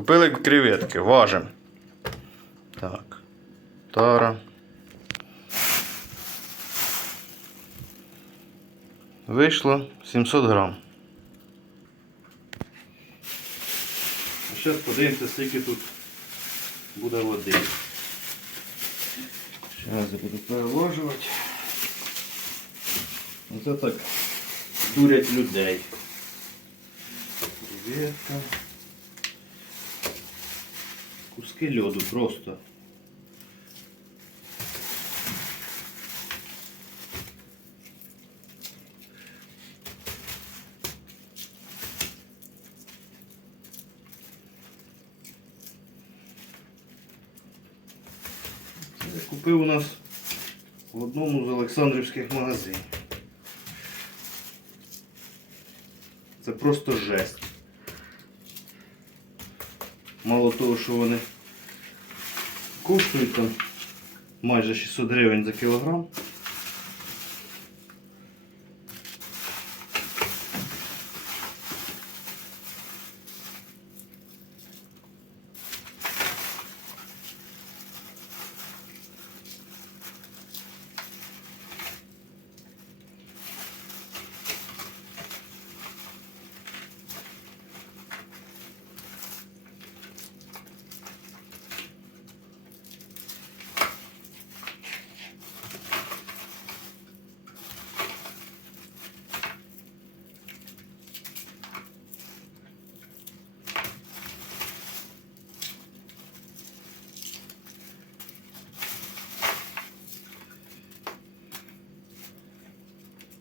Купили креветки, важимо. Так. Тара. Вийшло 700 грам. А зараз подивимося, скільки тут буде води. Зараз я буду переложувати. Оце так дурять людей. Креветка. Куски льоду просто. Це купив у нас в одному з Олександрівських магазинів. Це просто жесть. Мало того, що вони коштують там майже 600 гривень за кілограм.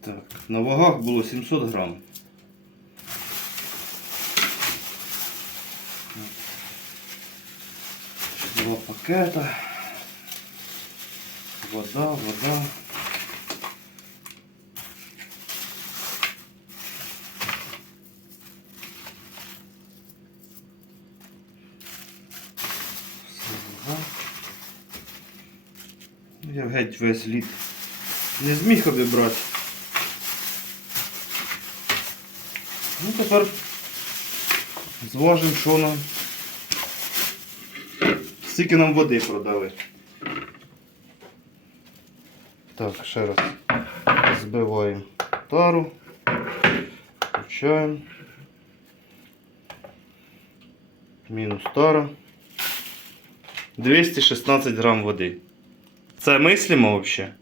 Так, на вагах було 700 грам. Два пакета. Вода, вода. Вода. Я геть весь лід не зміг обібрати. Ну тепер зважимо, що нам. Скільки нам води продали. Так, ще раз збиваємо тару, включаємо. Мінус тара. 216 грам води. Це мислимо взагалі?